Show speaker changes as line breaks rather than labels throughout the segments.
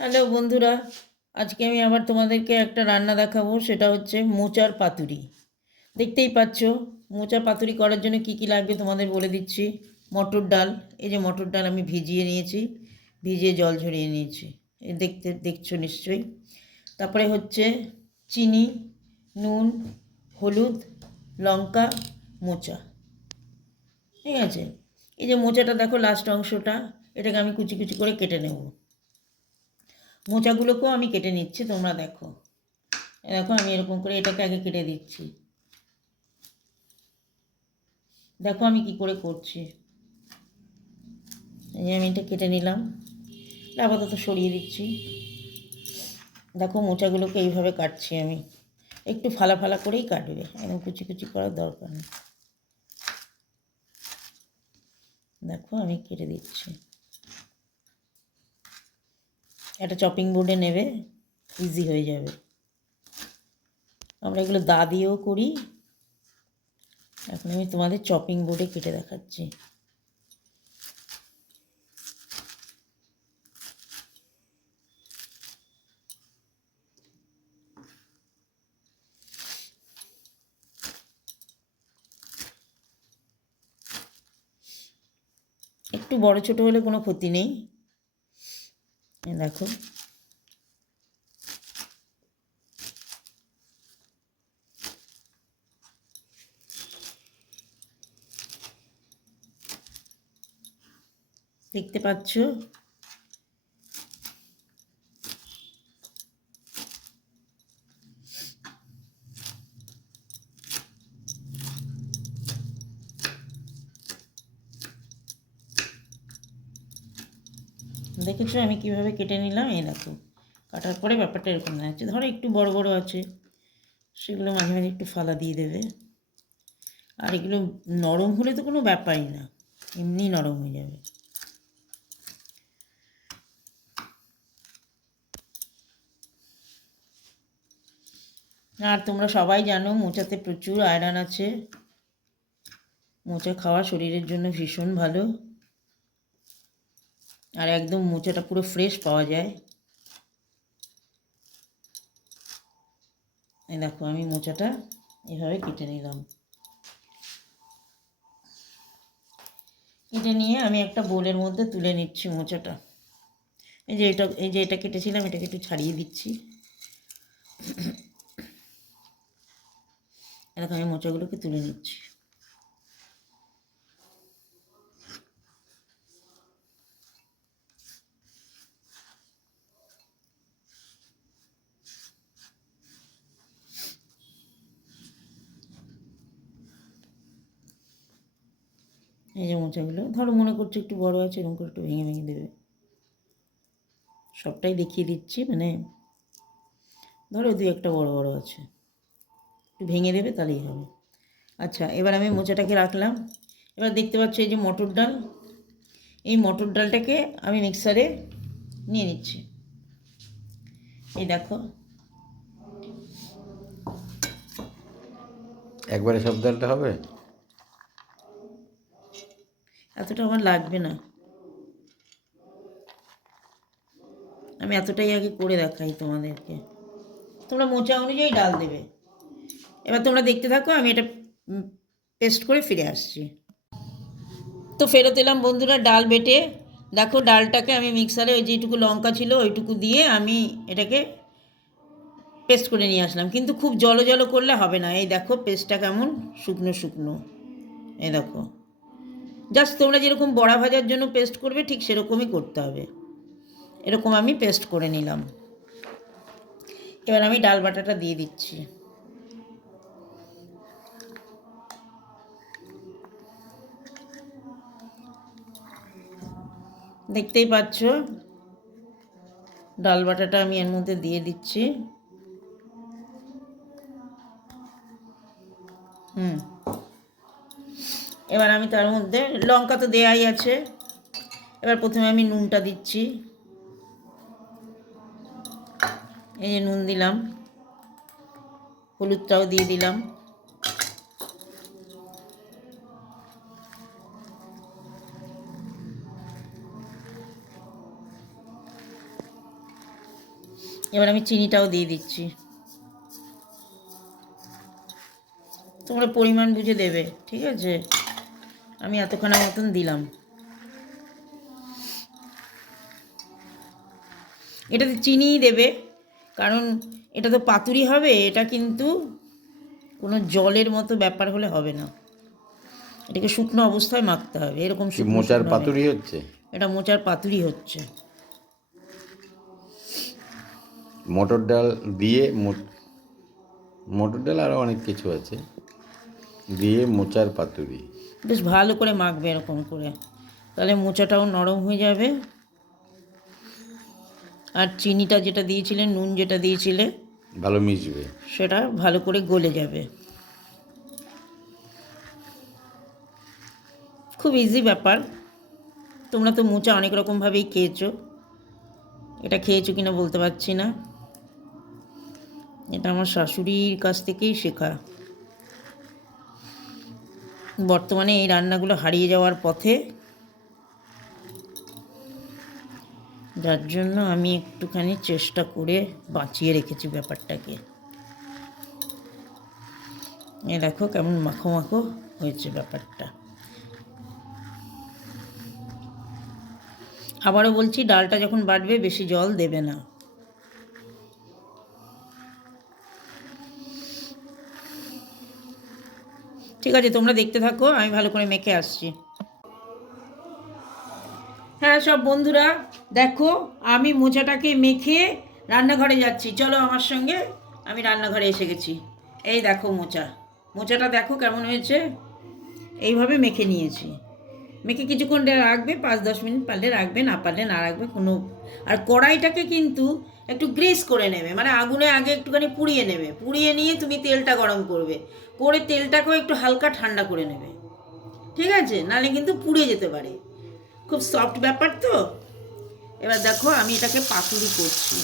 Hello বন্ধুরা, আজকে আমি আবার তোমাদেরকে একটা রান্না দেখাবো, সেটা হচ্ছে মোচার পাতুরি। দেখতেই পাচ্ছ, মোচা পাতুরি করার জন্য কি কি লাগবে তোমাদের বলে দিচ্ছি। মটর ডাল, এই যে মটর ডাল আমি ভিজিয়ে নিয়েছি, ভিজিয়ে জল ঝরিয়ে নিয়েছি। দেখতে, দেখছ নিশ্চয়ই। তারপরে হচ্ছে চিনি, নুন, হলুদ, লঙ্কা, মোচা। ঠিক আছে? এই যে মোচাটা দেখো লাস্ট অংশটা, এটাকে আমি কুচি কুচি করে কেটে নেব। মোচাগুলোকেও আমি কেটে নিচ্ছি, তোমরা দেখো। দেখো, আমি এরকম করে এটাকে আগে কেটে দিচ্ছি। দেখো আমি কি করে করছি। এই যে আমি এটা কেটে নিলাম। আপাতত সরিয়ে দিচ্ছি। দেখো, মোচাগুলোকে এইভাবে কাটছি আমি। একটু ফালা ফালা করেই কাটবে, একদম কুচি কুচি করার দরকার নেই। দেখো, আমি কেটে দিচ্ছি। একটা চপিং বোর্ডে নেবে ইজি হয়ে যাবে। আমরা এগুলো দা দিয়েও করি। এখন আমি তোমাদের চপিং বোর্ডে কেটে দেখাচ্ছি। একটু বড় ছোট হলে কোনো ক্ষতি নেই। দেখো। দেখতে পাচ্ছ? দেখেছ আমি কীভাবে কেটে নিলাম, এই দেখো। কাটার পরে ব্যাপারটা এরকম দাঁড়াচ্ছে ধরো একটু বড় বড় আছে, সেগুলো মাঝে মাঝে একটু ফালা দিয়ে দেবে। আর এগুলো নরম হলে তো কোনো ব্যাপারই না, এমনি নরম হয়ে যাবে। আর তোমরা সবাই জানো, মোচাতে প্রচুর আয়রন আছে। মোচা খাওয়া শরীরের জন্য ভীষণ ভালো। আর একদম মোচাটা পুরো ফ্রেশ পাওয়া যায়। এই দেখো, আমি মোচাটা এভাবে কেটে নিলাম। কেটে নিয়ে আমি একটা বোলের মধ্যে তুলে নিচ্ছি মোচাটা। এই যে এটা, এই যে এটা কেটেছিলাম, এটাকে একটু ছাড়িয়ে দিচ্ছি। এরকম আমি মোচাগুলোকে তুলে নিচ্ছি। এই যে মোচাগুলো। ধরো মনে করছ একটু বড় আছে, এরকম করে একটু ভেঙে ভেঙে দেবে। সবটাই দেখিয়ে দিচ্ছি মানে ধরো দু একটা বড় বড় আছে। একটু ভেঙে দেবে তাহলেই হবে। আচ্ছা এবার আমি মোচাটাকে রাখলাম। এবার দেখতে পাচ্ছ এই যে মটর ডাল। এই মটর ডালটাকে আমি মিক্সারে নিয়ে নিচ্ছি। এই দেখো।
একবারে সব ডালটা হবে?
এতটা আমার লাগবে না। আমি এতটাই আগে করে দেখাই তোমাদেরকে। তোমরা মোচা অনুযায়ী ডাল দেবে। এবার তোমরা দেখতে থাকো, আমি এটা পেস্ট করে ফিরে আসছি। তো ফেরত এলাম বন্ধুরা, ডাল বেটে। দেখো ডালটাকে আমি মিক্সারে ওই যেটুকু লঙ্কা ছিল ওইটুকু দিয়ে আমি এটাকে পেস্ট করে নিয়ে আসলাম। কিন্তু খুব জলো জলো করলে হবে না। এই দেখো পেস্টটা কেমন শুকনো শুকনো। এই দেখো। জাস্ট তোমরা যেরকম বড়া ভাজার জন্য পেস্ট করবে, ঠিক সেরকমই করতে হবে। এরকম আমি পেস্ট করে নিলাম। এবার আমি ডাল বাটাটা দিয়ে দিচ্ছি। দেখতেই পাচ্ছ? ডাল বাটাটা আমি এর মধ্যে দিয়ে দিচ্ছি। হুম। এবার আমি তার মধ্যে লঙ্কা তো দেয়াই আছে। এবার প্রথমে আমি নুনটা দিচ্ছি। এই যে নুন দিলাম। হলুদটাও দিয়ে দিলাম। এবার আমি চিনিটাও দিয়ে দিচ্ছি। তোমরা পরিমাণ বুঝে দেবে, ঠিক আছে? আমি এতখানা মতন দিলাম। এটাতে চিনিই দেবে কারণ এটা তো পাতুরি হবে এটা কিন্তু কোনো জলের মতো ব্যাপার হলে হবে না। এটাকে শুকনো অবস্থায় মাখতে হবে এরকম
মোচার পাতুরি হচ্ছে?
এটা মোচার পাতুরি হচ্ছে।
মটর ডাল দিয়ে মটর ডাল আরও অনেক কিছু আছে। দিয়ে মোচার পাতুরি।
বেশ ভালো করে মাখবে এরকম করে। তাহলে মোচাটাও নরম হয়ে যাবে। আর চিনিটা যেটা দিয়েছিলে নুন যেটা দিয়েছিলে
ভালো মিশবে।
সেটা ভালো করে গলে যাবে। খুব ইজি ব্যাপার। তোমরা তো মোচা অনেক রকমভাবেই খেয়েছো। এটা খেয়েছো কিনা বলতে পারছি না। এটা আমার শাশুড়ির কাছ থেকেই শেখা। বর্তমানে এই রান্নাগুলো হারিয়ে যাওয়ার পথে। যার জন্য আমি একটুখানি চেষ্টা করে বাঁচিয়ে রেখেছি ব্যাপারটাকে। এ দেখো কেমন মাখো মাখো হয়েছে ব্যাপারটা। আবারও বলছি, ডালটা যখন বাটবে বেশি জল দেবে না। ঠিক আছে, তোমরা দেখতে থাকো, আমি ভালো করে মেখে আসছি। হ্যাঁ সব বন্ধুরা, দেখো, আমি মোচাটাকে মেখে রান্নাঘরে যাচ্ছি। চলো আমার সঙ্গে, আমি রান্নাঘরে এসে গেছি। এই দেখো মোচা। মোচাটা দেখো কেমন হয়েছে। এইভাবে মেখে নিয়েছি। মেখে কিছুক্ষণ রাখবে, পাঁচ দশ মিনিট পারলে রাখবে, না পারলে না রাখবে, কোনো আর কড়াইটাকে কিন্তু একটু গ্রেস করে নেবে। মানে আগুনে আগে একটুখানি পুড়িয়ে নেবে। পুড়িয়ে নিয়ে তুমি তেলটা গরম করবে। করে তেলটাকেও একটু হালকা ঠান্ডা করে নেবে। ঠিক আছে? নাহলে কিন্তু পুড়ে যেতে পারে। খুব সফট ব্যাপার তো। এবার দেখো আমি এটাকে পাতুরি করছি।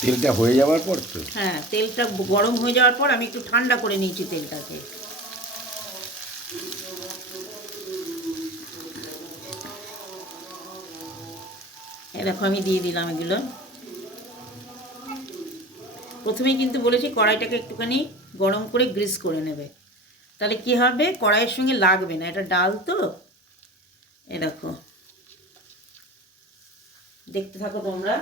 তেলটা হয়ে যাওয়ার পর তো?
হ্যাঁ তেলটা গরম হয়ে যাওয়ার পর আমি একটু ঠান্ডা করে নিয়েছি তেলটাকে। এ দেখো আমি দিয়ে দিলাম এগুলো। প্রথমেই কিন্তু বলেছি কড়াইটাকে একটুখানি গরম করে গ্রিস করে নেবে। তাহলে কি হবে? কড়াইয়ের সঙ্গে লাগবে না। এটা ডাল তো। এ দেখো। দেখতে থাকো তোমরা।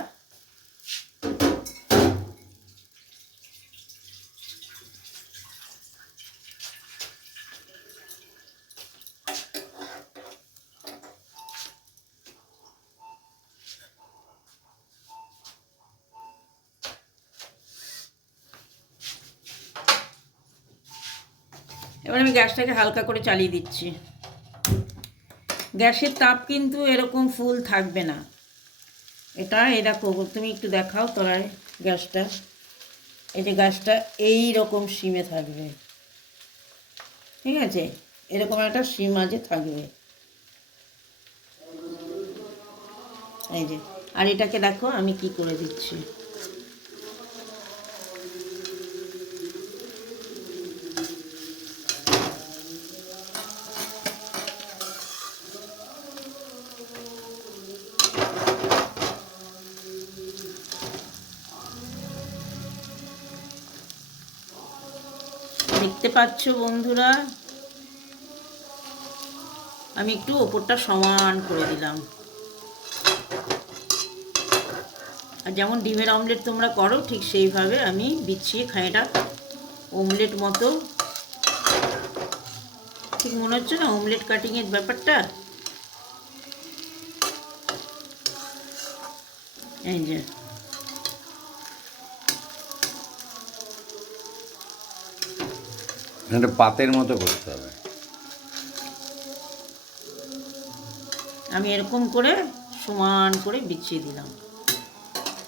এবার আমি গ্যাসটাকে হালকা করে চালিয়ে দিচ্ছি। গ্যাসের তাপ কিন্তু এরকম ফুল থাকবে না। এটা দেখো, তুমি একটু দেখাও তোলায় গ্যাসটা। এই যে গ্যাসটা এই রকম সিমে থাকবে। ঠিক আছে? এরকম একটা সিম মাঝে থাকবে। এই যে, আর এটাকে দেখো, আমি কি করে দিচ্ছি। পাচ্ছ বন্ধুরা। আমি একটু ওপরটা সমান করে দিলাম। আর যেমন ডিমের অমলেট তোমরা করো, ঠিক সেইভাবে আমি বিছিয়ে খাইটা অমলেট মতো। ঠিক মনে হচ্ছে না অমলেট কাটিংয়ের ব্যাপারটা? এই যে।
একটা পাতের মতো করতে হবে।
আমি এরকম করে সমান করে বিছিয়ে দিলাম।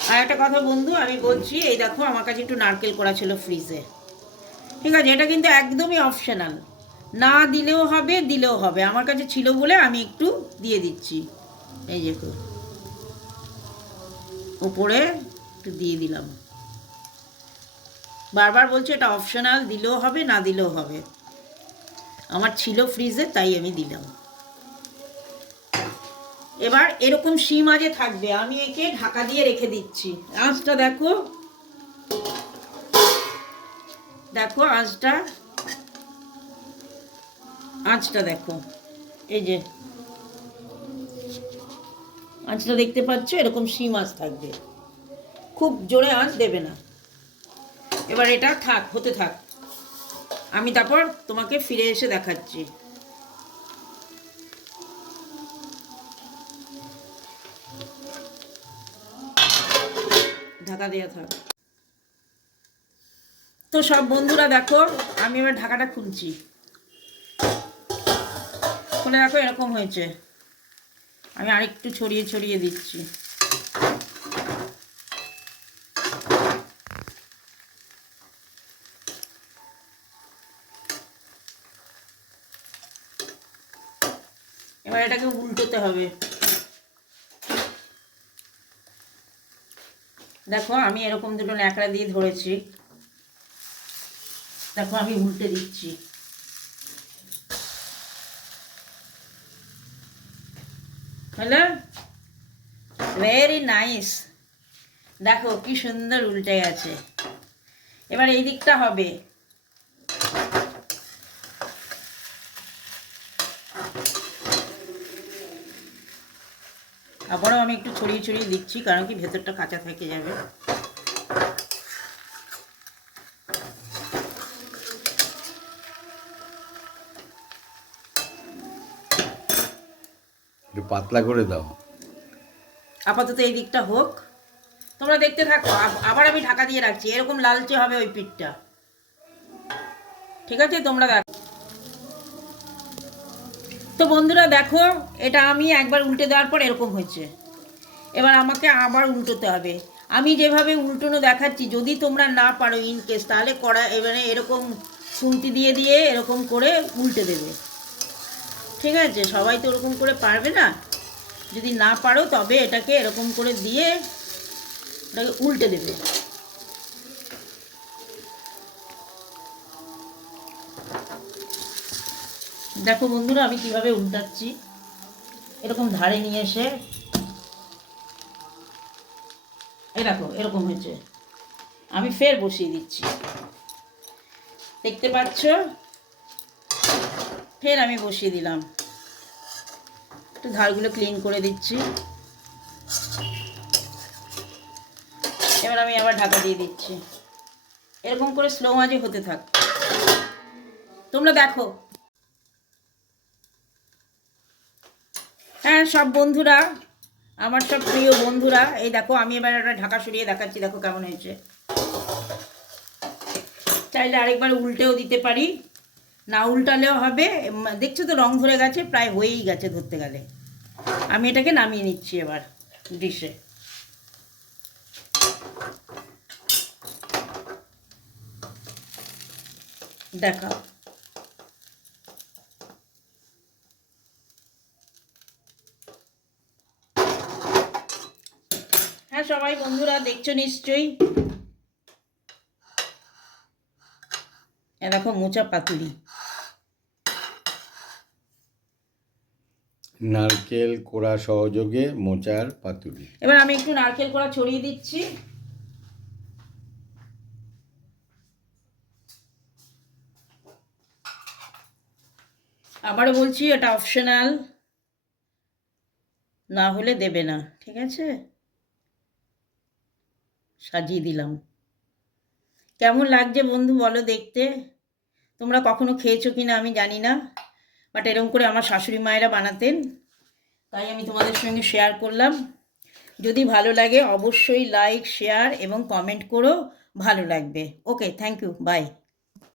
আর একটা কথা বন্ধু, আমি বলছি, এই দেখো আমার কাছে একটু নারকেল করা ছিল ফ্রিজে ঠিক আছে, এটা কিন্তু একদমই অপশনাল না দিলেও হবে দিলেও হবে। আমার কাছে ছিল বলে আমি একটু দিয়ে দিচ্ছি। এই যে উপরে একটু দিয়ে দিলাম। বারবার বলছি এটা অপশনাল দিলেও হবে, না দিলেও হবে। আমার ছিল ফ্রিজে তাই আমি দিলাম। এবার এরকম শিম আজে থাকবে, আমি একে ঢাকা দিয়ে রেখে দিচ্ছি। আঁচটা দেখো। দেখো আঁচটা। আঁচটা দেখো। এই যে। আঁচটা দেখতে পাচ্ছ, এরকম শিম আঁচ থাকবে। খুব জোরে আঁচ দেবে না। এবার এটা থাক, হতে থাক। আমি তারপর তোমাকে ফিরে এসে দেখাচ্ছি। ঢাকা দেওয়া থাক। তো সব বন্ধুরা দেখো, আমি এবার ঢাকাটা খুলছি। খুলে দেখো এরকম হয়েছে। আমি আরেকটু ছড়িয়ে ছড়িয়ে দিচ্ছি। এটাকে উল্টোতে হবে। দেখো, আমি এরকম দুটো ন্যাকড়া দিয়ে ধরেছি। দেখো, আমি উল্টে দিচ্ছি। হ্যালো? ভেরি নাইস দেখো, কি সুন্দর উল্টে গেছে। এবার এই দিকটা হবে। আবারও আমি একটু ছড়িয়ে ছড়িয়ে দিচ্ছি কারণ কি ভেতরটা কাঁচা থেকে যাবে।
একটু পাতলা করে দাও।
আপাতত এই দিকটা হোক। তোমরা দেখতে থাকো আবার আমি ঢাকা দিয়ে রাখছি এরকম লালচে হবে ওই পিঠটা। ঠিক আছে তোমরা দেখো। তো বন্ধুরা দেখো, এটা আমি একবার উল্টে দেওয়ার পর এরকম হয়েছে। এবার আমাকে আবার উল্টোতে হবে। আমি যেভাবে উল্টোনো দেখাচ্ছি, যদি তোমরা না পারো ইন কেস তাহলে কড়া এবারে এরকম খুন্তি দিয়ে দিয়ে এরকম করে উল্টে দেবে। ঠিক আছে? সবাই তো ওরকম করে পারবে না? যদি না পারো, তবে এটাকে এরকম করে দিয়ে এটাকে উল্টে দেবে। দেখো বন্ধুরা, আমি কীভাবে উল্টাচ্ছি? এরকম ধারে নিয়ে এসে, এই দেখো, এরকম হয়েছে। আমি ফের বসিয়ে দিচ্ছি। দেখতে পাচ্ছ? ফের আমি বসিয়ে দিলাম। একটু ধারগুলো ক্লিন করে দিচ্ছি। এবার আমি আবার ঢাকা দিয়ে দিচ্ছি। এরকম করে স্লো মাঝে হতে থাক। তোমরা দেখো হ্যাঁ সব বন্ধুরা, আমার সব প্রিয় বন্ধুরা, এই দেখো, আমি এবার একটা ঢাকা সরিয়ে দেখাচ্ছি, দেখো কেমন হয়েছে। চাইলে আরেকবার উল্টেও দিতে পারি, না উল্টালেও হবে দেখছ তো রং ধরে গেছে, প্রায় হয়েই গেছে ধরতে গেলে। আমি এটাকে নামিয়ে নিচ্ছি এবার ডিশে। দেখা হ্যাঁ সবাই বন্ধুরা দেখছ নিশ্চয়ই। এ দেখো মোচা পাতুরি।
নারকেল কোড়া সহযোগে মোচার পাতুরি।
এবার আমি একটু নারকেল কড়া ছড়িয়ে দিচ্ছি। আবারও বলছি এটা অপশনাল না হলে দেবে না ঠিক আছে? সাজিয়ে দিলাম। কেমন লাগছে বন্ধু বলো দেখতে? তোমরা কখনো খেয়েছো কি না আমি জানি না বাট এরকম করে আমার শাশুড়ি মায়েরা বানাতেন, তাই আমি তোমাদের সঙ্গে শেয়ার করলাম। যদি ভালো লাগে অবশ্যই লাইক শেয়ার এবং কমেন্ট করো, ভালো লাগবে। Okay thank you by